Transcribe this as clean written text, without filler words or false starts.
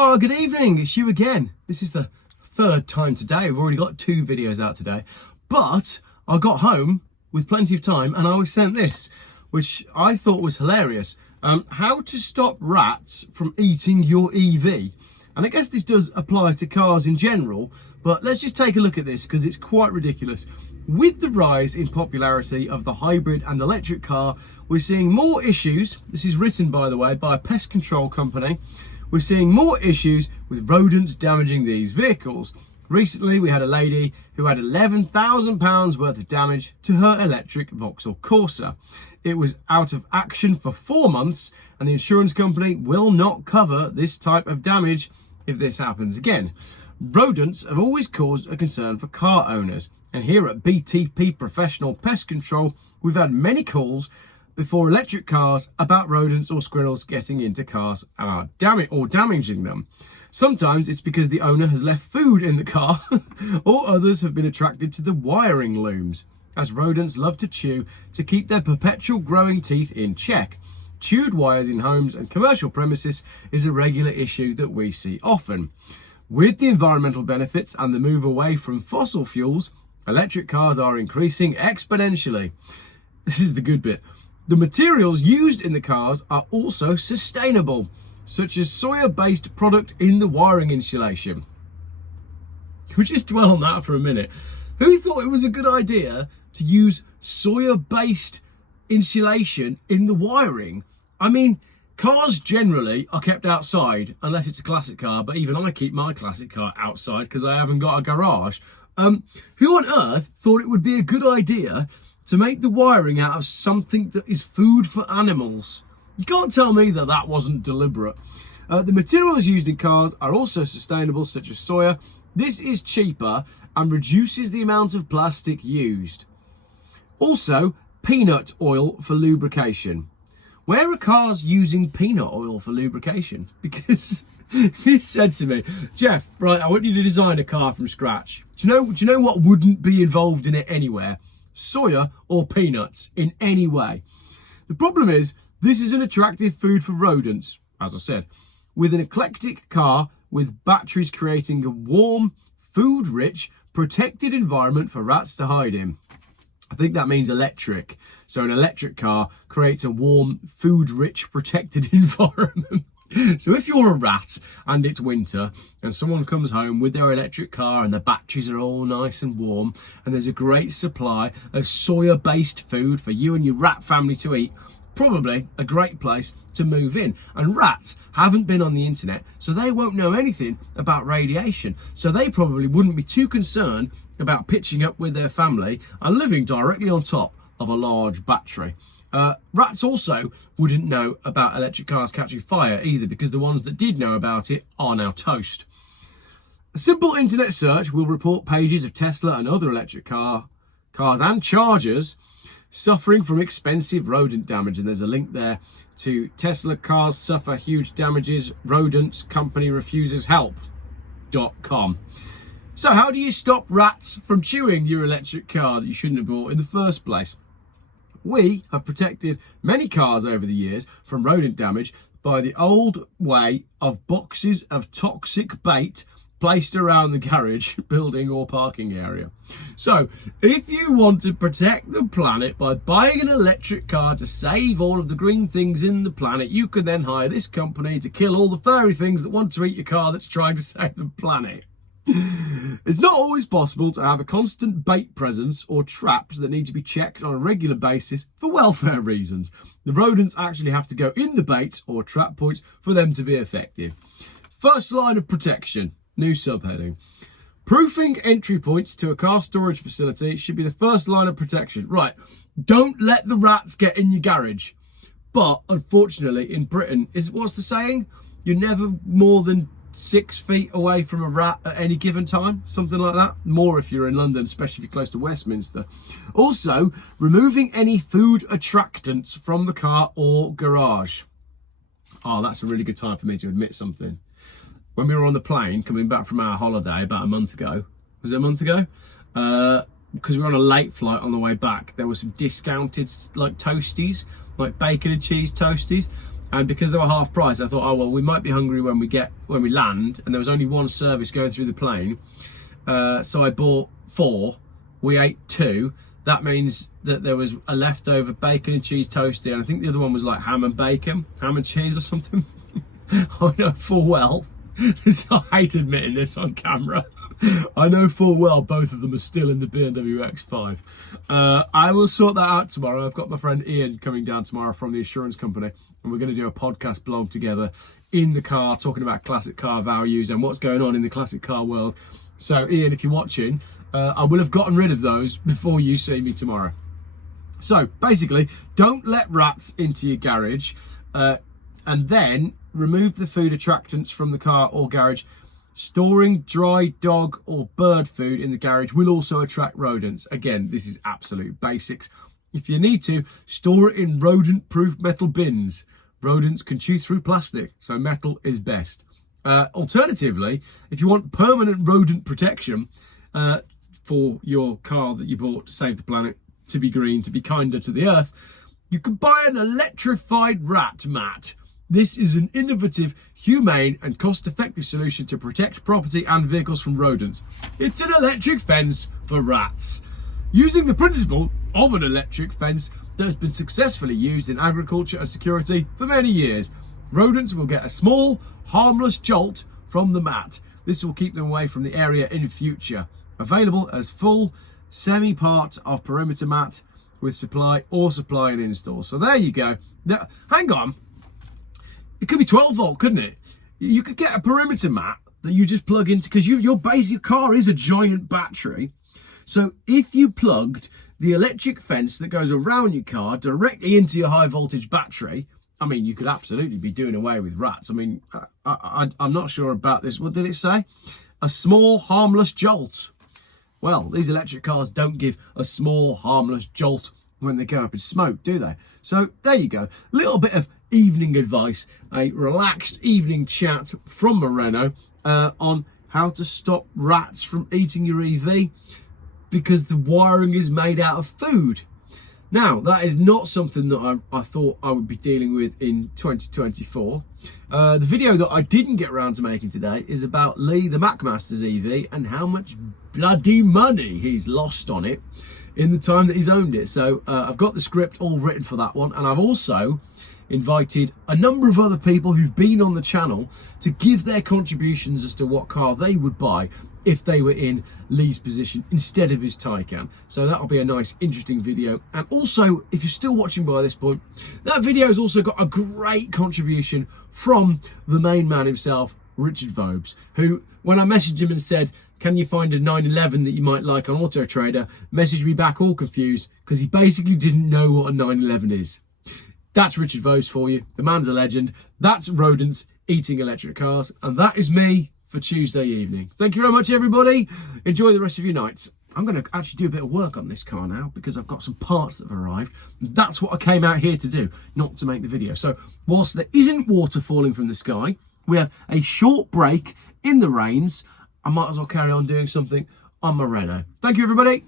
Oh, good evening, it's you again. This is the third time today. We've already got 2 videos out today, but I got home with plenty of time and I was sent this, which I thought was hilarious. How to stop rats from eating your EV. And I guess this does apply to cars in general, but let's just take a look at this because it's quite ridiculous. With the rise in popularity of the hybrid and electric car, we're seeing more issues. This is written, by the way, by a pest control company. We're seeing more issues with rodents damaging these vehicles. Recently, we had a lady who had £11,000 worth of damage to her electric Vauxhall Corsa. It was out of action for 4 months, and the insurance company will not cover this type of damage if this happens again. Rodents have always caused a concern for car owners, and here at BTP Professional Pest Control, we've had many calls before electric cars about rodents or squirrels getting into cars and are damaging them. Sometimes it's because the owner has left food in the car or others have been attracted to the wiring looms, as rodents love to chew to keep their perpetual growing teeth in check. Chewed wires in homes and commercial premises is a regular issue that we see often. With the environmental benefits and the move away from fossil fuels, electric cars are increasing exponentially. This is the good bit. The materials used in the cars are also sustainable, such as soya-based product in the wiring insulation. Can we just dwell on that for a minute? Who thought it was a good idea to use soya-based insulation in the wiring? I mean, cars generally are kept outside, unless it's a classic car, but even I keep my classic car outside because I haven't got a garage. Who on earth thought it would be a good idea to make the wiring out of something that is food for animals? You can't tell me that that wasn't deliberate. The materials used in cars are also sustainable, such as soya. This is cheaper and reduces the amount of plastic used. Also, peanut oil for lubrication. Where are cars using peanut oil for lubrication? Because he said to me, Jeff, right, I want you to design a car from scratch. Do you know what wouldn't be involved in it anywhere? Soya or peanuts in any way. The problem is, this is an attractive food for rodents, as I said, with an eclectic car with batteries creating a warm, food-rich, protected environment for rats to hide in. I think that means electric. So an electric car creates a warm, food-rich, protected environment. So if you're a rat and it's winter and someone comes home with their electric car and the batteries are all nice and warm and there's a great supply of soya-based food for you and your rat family to eat, probably a great place to move in. And rats haven't been on the internet, so they won't know anything about radiation. So they probably wouldn't be too concerned about pitching up with their family and living directly on top of a large battery. Rats also wouldn't know about electric cars catching fire either, because the ones that did know about it are now toast. A simple internet search will report pages of Tesla and other electric cars and chargers suffering from expensive rodent damage, and there's a link there to Tesla cars suffer huge damages, rodents, company refuses help.com. So how do you stop rats from chewing your electric car that you shouldn't have bought in the first place? We have protected many cars over the years from rodent damage by the old way of boxes of toxic bait placed around the garage, building or parking area. So if you want to protect the planet by buying an electric car to save all of the green things in the planet, you can then hire this company to kill all the furry things that want to eat your car that's trying to save the planet. It's not always possible to have a constant bait presence or traps that need to be checked on a regular basis for welfare reasons. The rodents actually have to go in the bait or trap points for them to be effective. First line of protection, new subheading. Proofing entry points to a car storage facility should be the first line of protection. Right, don't let the rats get in your garage. But unfortunately in Britain, what's the saying? You're never more than 6 feet away from a rat at any given time, something like that. More if you're in London, especially if you're close to Westminster. Also, removing any food attractants from the car or garage. Oh, that's a really good time for me to admit something. When we were on the plane coming back from our holiday about a month ago, was it a month ago? Because we were on a late flight on the way back, there were some discounted like toasties, like bacon and cheese toasties. And because they were half price, I thought, oh well, we might be hungry when we land, and there was only one service going through the plane. So I bought 4. We ate 2. That means that there was a leftover bacon and cheese toastie, and I think the other one was like ham and bacon, ham and cheese or something. I know full well, so I hate admitting this on camera. I know full well both of them are still in the BMW X5. I will sort that out tomorrow. I've got my friend Ian coming down tomorrow from the insurance company, and we're going to do a podcast blog together in the car, talking about classic car values and what's going on in the classic car world. So Ian, if you're watching, I will have gotten rid of those before you see me tomorrow. So basically, don't let rats into your garage, and then remove the food attractants from the car or garage. Storing dry dog or bird food in the garage will also attract rodents. Again, this is absolute basics. If you need to, store it in rodent-proof metal bins. Rodents can chew through plastic, so metal is best. Alternatively, if you want permanent rodent protection for your car that you bought to save the planet, to be green, to be kinder to the earth, you can buy an electrified rat mat. This is an innovative, humane and cost-effective solution to protect property and vehicles from rodents. It's an electric fence for rats. Using the principle of an electric fence that has been successfully used in agriculture and security for many years, rodents will get a small, harmless jolt from the mat. This will keep them away from the area in future. Available as full semi-part of perimeter mat with supply and install. So there you go. Now, hang on. It could be 12 volt, couldn't it? You could get a perimeter mat that you just plug into, because your car is a giant battery. So if you plugged the electric fence that goes around your car directly into your high voltage battery, I mean, you could absolutely be doing away with rats. I mean, I'm not sure about this. What did it say? A small harmless jolt. Well, these electric cars don't give a small harmless jolt when they go up in smoke, do they? So there you go. A little bit of evening advice, a relaxed evening chat from Moreno on how to stop rats from eating your EV because the wiring is made out of food. Now, that is not something that I thought I would be dealing with in 2024. The video that I didn't get around to making today is about Lee, the MacMaster's EV, and how much bloody money he's lost on it in the time that he's owned it. So I've got the script all written for that one, and I've also invited a number of other people who've been on the channel to give their contributions as to what car they would buy if they were in Lee's position instead of his Taycan. So that'll be a nice, interesting video. And also, if you're still watching by this point, that video has also got a great contribution from the main man himself, Richard Vobes, who, when I messaged him and said, can you find a 911 that you might like on Auto Trader, messaged me back all confused because he basically didn't know what a 911 is. That's Richard Vobes for you. The man's a legend. That's rodents eating electric cars. And that is me for Tuesday evening. Thank you very much, everybody. Enjoy the rest of your nights. I'm going to actually do a bit of work on this car now because I've got some parts that have arrived. That's what I came out here to do, not to make the video. So whilst there isn't water falling from the sky, we have a short break in the rains. I might as well carry on doing something on my Renault. Thank you, everybody.